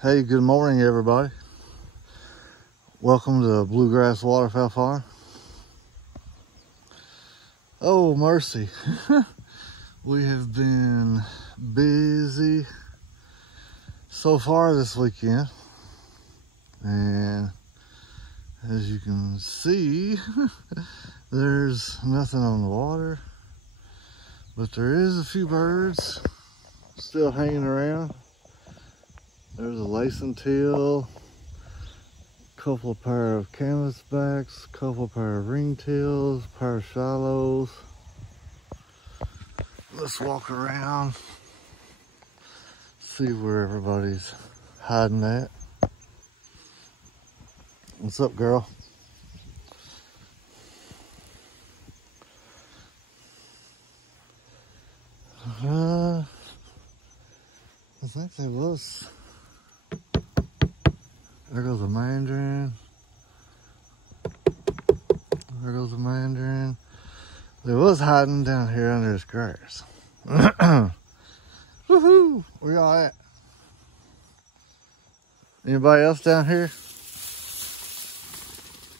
Hey, good morning, everybody. Welcome to Bluegrass Waterfowl Farm. Oh, mercy. We have been busy so far this weekend. And as you can see, there's nothing on the water. But there is a few birds still hanging around. There's a lacing teal, couple of pair of canvasbacks, couple pair of ringtails, pair of shallows. Let's walk around, see where everybody's hiding at. What's up, girl? I think there was. There goes a mandarin. There goes a mandarin. They was hiding down here under this grass. Woohoo! Where y'all at? Anybody else down here?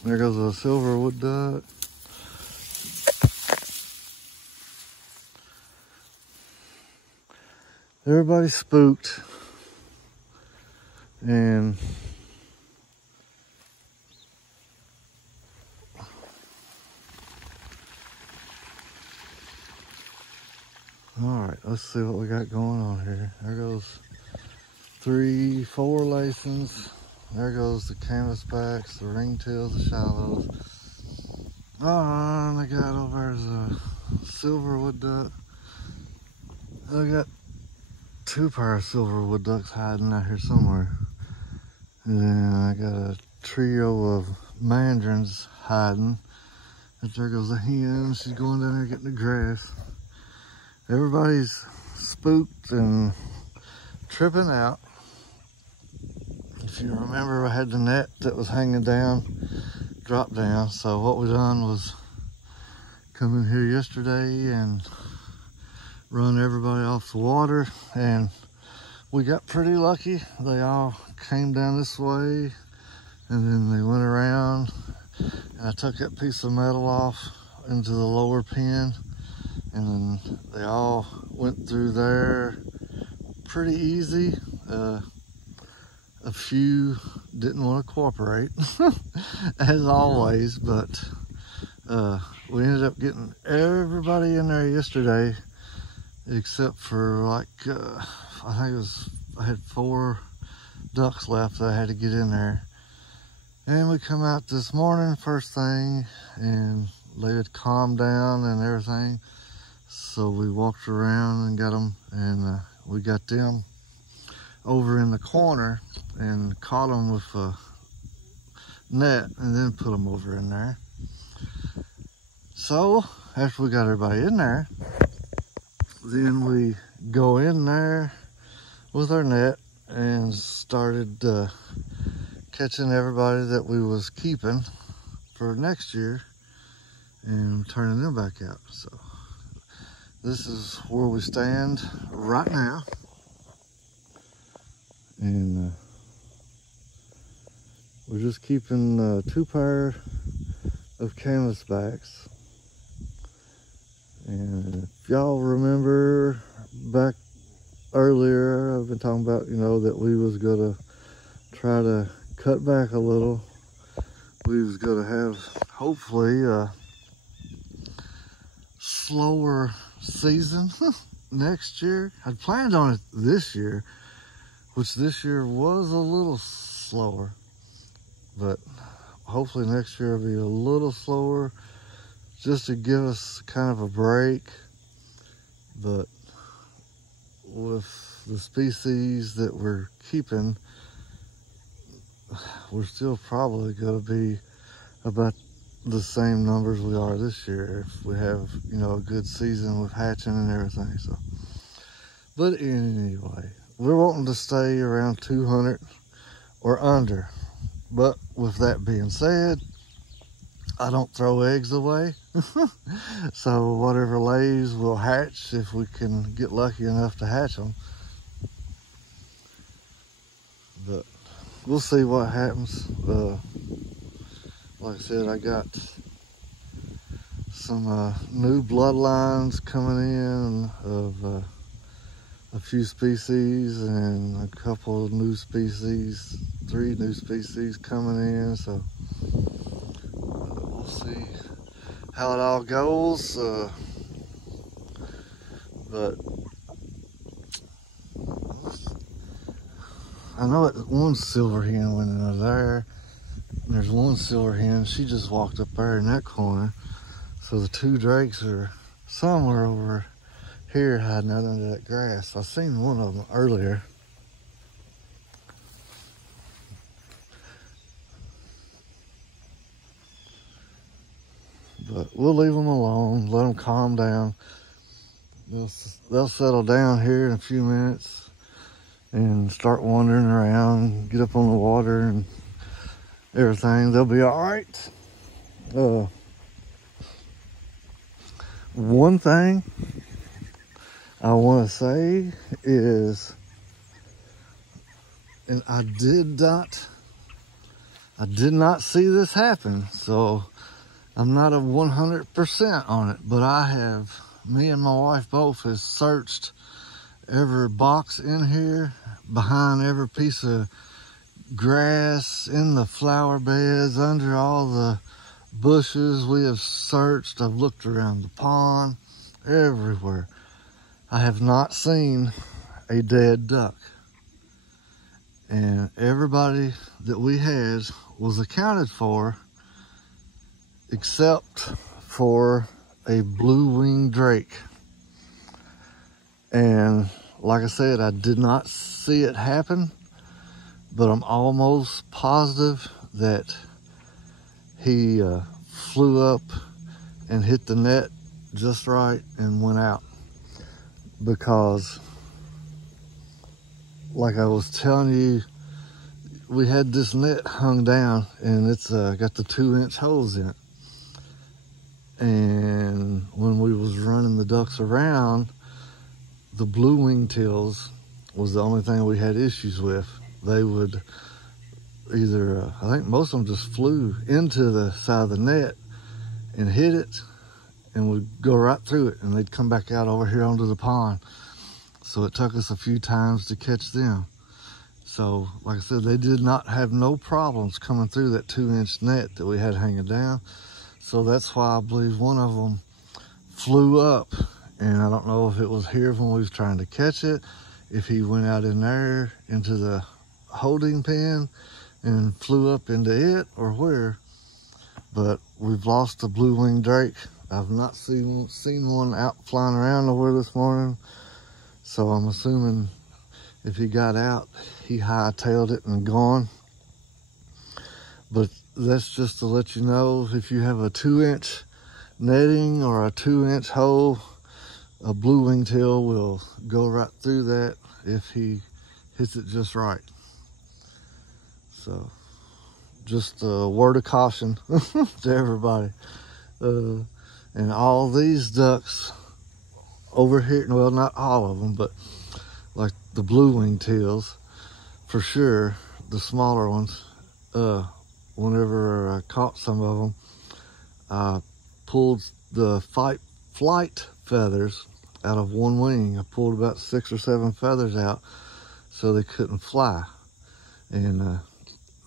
There goes a silver wood duck. Everybody's spooked. And all right, let's see what we got going on here. There goes 3, 4 lacings. There goes the canvasbacks, the ringtails, the shallows. Oh, and I got over there's a silver wood duck. I got 2 pair of silver wood ducks hiding out here somewhere. And then I got a trio of mandarins hiding. And there goes a hen. She's going down there getting the grass. Everybody's spooked and tripping out. If you remember, I had the net that was hanging down, dropped down. So what we done was come in here yesterday and run everybody off the water, and we got pretty lucky. They all came down this way, and then they went around, and I took that piece of metal off into the lower pen, and then they all went through there pretty easy. A few didn't want to cooperate, as always, but we ended up getting everybody in there yesterday, except for like, I think I had 4 ducks left that I had to get in there. And we come out this morning, first thing, and they had calmed down and everything. So we walked around and got them, and we got them over in the corner and caught them with a net and then put them over in there. So after we got everybody in there, then we go in there with our net and started catching everybody that we was keeping for next year and turning them back out. So this is where we stand right now. And we're just keeping 2 pair of canvasbacks. And if y'all remember back earlier, I've been talking about, you know, that we was gonna try to cut back a little. We was gonna have, hopefully, a slower season next year. I'd planned on it this year, which this year was a little slower, but hopefully next year will be a little slower, just to give us kind of a break. But with the species that we're keeping, we're still probably going to be about the same numbers we are this year if we have, you know, a good season with hatching and everything. So, but anyway, we're wanting to stay around 200 or under. But with that being said, I don't throw eggs away. So whatever lays will hatch if we can get lucky enough to hatch them. But we'll see what happens. Like I said, I got some new bloodlines coming in of a few species and a couple of new species, 3 new species coming in. So we'll see how it all goes. But I know that one silver hen went in there. There's one silver hen, she just walked up there in that corner. So the 2 drakes are somewhere over here hiding out under that grass. I seen one of them earlier. But we'll leave them alone, let them calm down. They'll settle down here in a few minutes and start wandering around, get up on the water and everything. They'll be all right. One thing I want to say is, and I did not see this happen, so I'm not a 100% on it, but me and my wife both has searched every box in here, behind every piece of grass, in the flower beds, under all the bushes. We have searched. I've looked around the pond, everywhere. I have not seen a dead duck. And everybody that we had was accounted for, except for a blue-winged drake. And like I said, I did not see it happen, but I'm almost positive that he flew up and hit the net just right and went out. Because like I was telling you, we had this net hung down and it's got the 2-inch holes in it. And when we was running the ducks around, the blue wingtails was the only thing we had issues with. They would either, I think most of them just flew into the side of the net and hit it and would go right through it, and they'd come back out over here onto the pond. So it took us a few times to catch them. So like I said, they did not have no problems coming through that 2-inch net that we had hanging down. So that's why I believe one of them flew up, and I don't know if it was here when we was trying to catch it, if he went out in there into the holding pen and flew up into it, or where. But we've lost the blue-winged drake. I've not seen one out flying around nowhere this morning. So I'm assuming if he got out, he hightailed it and gone. But that's just to let you know, if you have a 2-inch netting or a 2-inch hole, a blue wingtail will go right through that if he hits it just right. So just a word of caution to everybody. And all these ducks over here, well, not all of them, but like the blue wingtails, for sure, the smaller ones, whenever I caught some of them, I pulled the flight feathers out of one wing. I pulled about 6 or 7 feathers out so they couldn't fly. And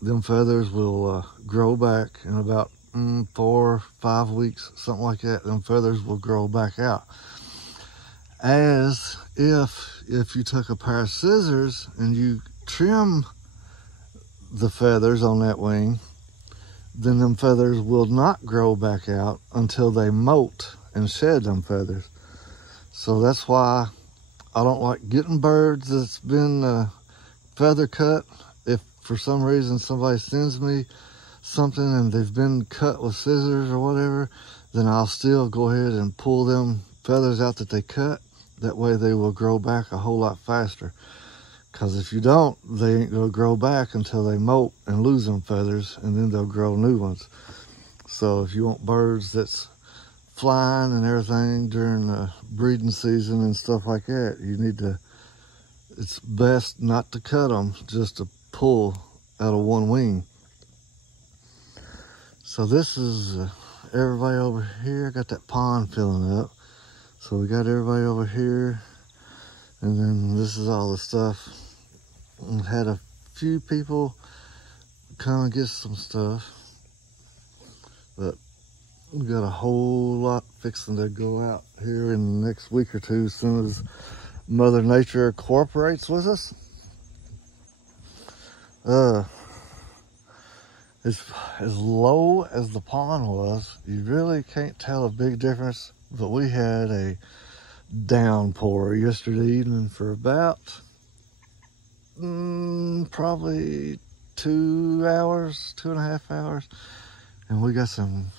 them feathers will grow back in about 4 or 5 weeks, something like that. Them feathers will grow back out. As if you took a pair of scissors and you trim the feathers on that wing, then them feathers will not grow back out until they molt and shed them feathers. So that's why I don't like getting birds that's been feather cut. If for some reason somebody sends me something and they've been cut with scissors or whatever, then I'll still go ahead and pull them feathers out that they cut. That way they will grow back a whole lot faster. Because if you don't, they ain't gonna grow back until they molt and lose them feathers, and then they'll grow new ones. So if you want birds that's flying and everything during the breeding season and stuff like that, you need to, it's best not to cut them, just to pull out of one wing. So this is everybody over here. I got that pond filling up. So we got everybody over here. And then this is all the stuff. We've had a few people come and get some stuff. But we got a whole lot fixing to go out here in the next week or two as soon as Mother Nature cooperates with us. As low as the pond was, you really can't tell a big difference, but we had a downpour yesterday evening for about probably 2 hours, 2.5 hours, and we got some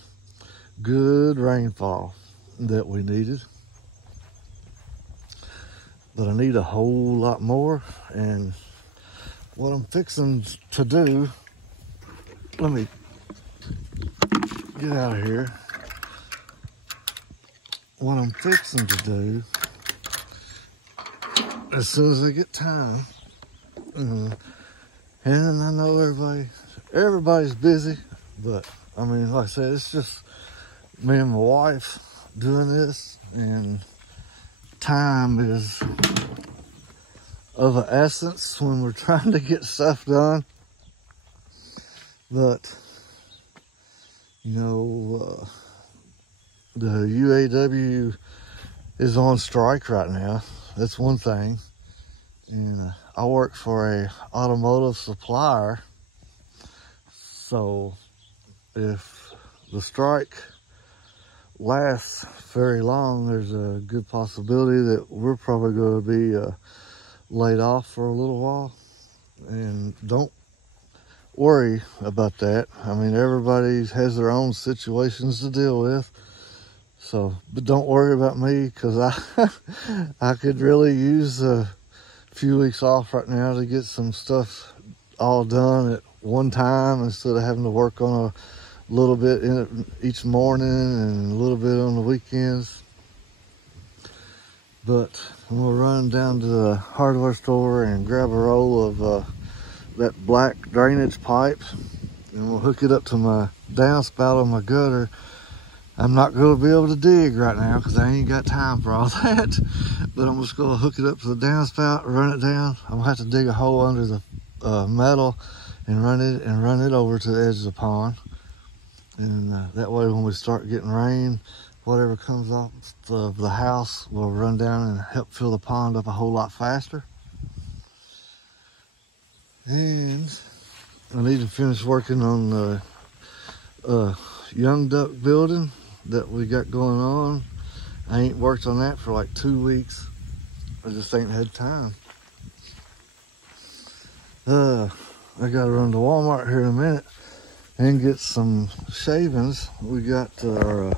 good rainfall that we needed. But I need a whole lot more, and what I'm fixing to do, let me get out of here. What I'm fixing to do, as soon as I get time, and I know everybody's busy, but I mean, like I said, it's just me and my wife doing this, and time is of the essence when we're trying to get stuff done. But, you know, the UAW is on strike right now. That's one thing. And I work for a automotive supplier. So if the strike lasts very long, there's a good possibility that we're probably going to be laid off for a little while. And don't worry about that. I mean, everybody has their own situations to deal with. So, but don't worry about me, because I could really use a few weeks off right now to get some stuff all done at one time instead of having to work on a little bit in it each morning and a little bit on the weekends. But I'm gonna run down to the hardware store and grab a roll of that black drainage pipe, and we'll hook it up to my downspout on my gutter. I'm not going to be able to dig right now because I ain't got time for all that, but I'm just going to hook it up to the downspout, run it down. I'm going to have to dig a hole under the metal and run it over to the edge of the pond. And that way when we start getting rain, whatever comes off the house will run down and help fill the pond up a whole lot faster. And I need to finish working on the young duck building that we got going on. I ain't worked on that for like 2 weeks. I just ain't had time. I gotta run to Walmart here in a minute and get some shavings. We got our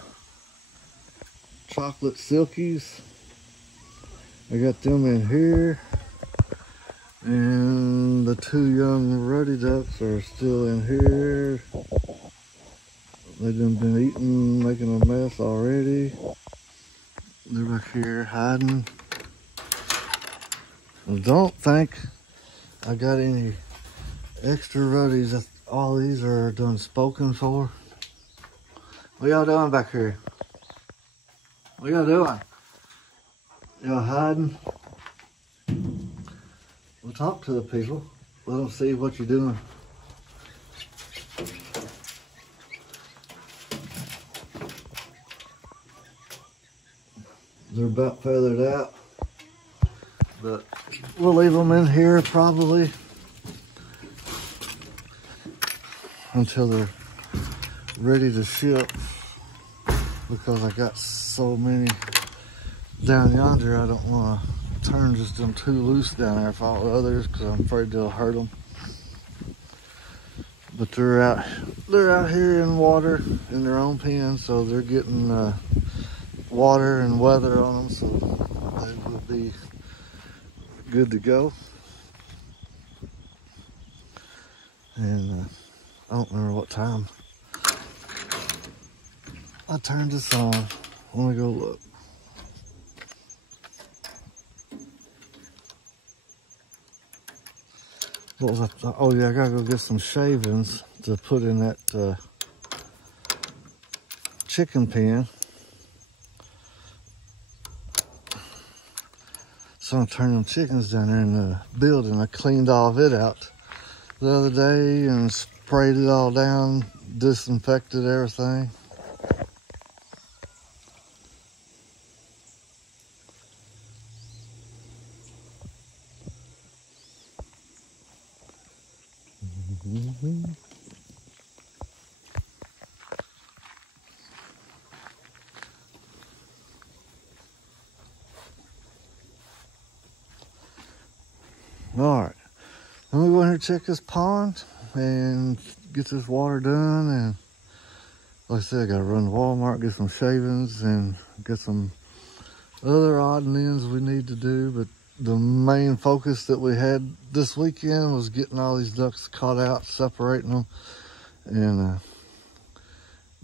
chocolate silkies. I got them in here. And the 2 young ruddy ducks are still in here. They've been eating, making a mess already. They're back here hiding. I don't think I got any extra ruddies. All these are done spoken for. What y'all doing back here? What y'all doing? Y'all hiding? Well, talk to the people. Let them see what you're doing. They're about feathered out, but we'll leave them in here probably until they're ready to ship, because I got so many down yonder. I don't want to turn just them too loose down there for all the others, because I'm afraid they'll hurt them. But they're out here in water in their own pen, so they're getting water and weather on them, so they will be good to go. And I don't remember what time I turned this on. Let me go look. What was I thought? Oh yeah, I gotta go get some shavings to put in that chicken pen. So I'm turning them chickens down there in the building. I cleaned all of it out the other day and sprayed it all down, disinfected everything. All right, let me go in here and check this pond and get this water done. And like I said, I gotta run to Walmart, get some shavings and get some other odd and ends we need to do. But the main focus that we had this weekend was getting all these ducks caught out, separating them, and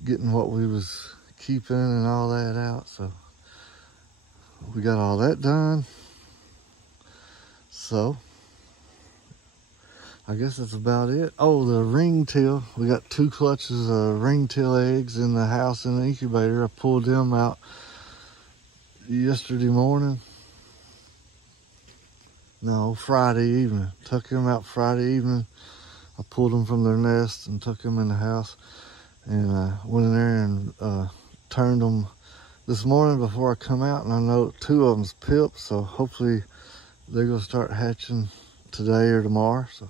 getting what we was keeping and all that out. So we got all that done. So I guess that's about it. Oh, the ringtail. We got 2 clutches of ringtail eggs in the house in the incubator. I pulled them out yesterday morning. No, Friday evening. Took them out Friday evening. I pulled them from their nest and took them in the house. And I went in there and turned them this morning before I come out. And I know 2 of them's pipped, so hopefully they're going to start hatching today or tomorrow. So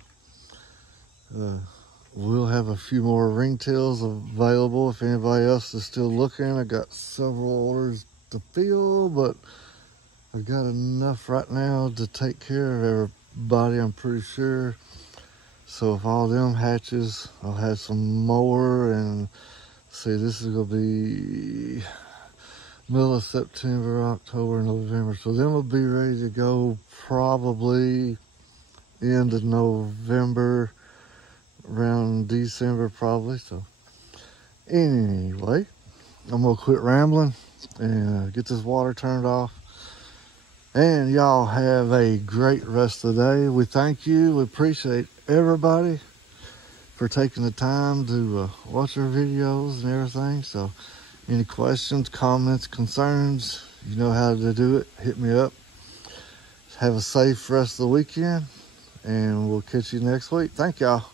we'll have a few more ringtails available if anybody else is still looking. I got several orders to fill, but I've got enough right now to take care of everybody, I'm pretty sure. So if all them hatches, I'll have some more. And see, this is gonna be middle of September, October, November. So them will be ready to go probably end of November, around December probably. So anyway, I'm gonna quit rambling and get this water turned off. And y'all have a great rest of the day. We thank you. We appreciate everybody for taking the time to watch our videos and everything. So any questions, comments, concerns, you know how to do it. Hit me up. Have a safe rest of the weekend, and we'll catch you next week. Thank y'all.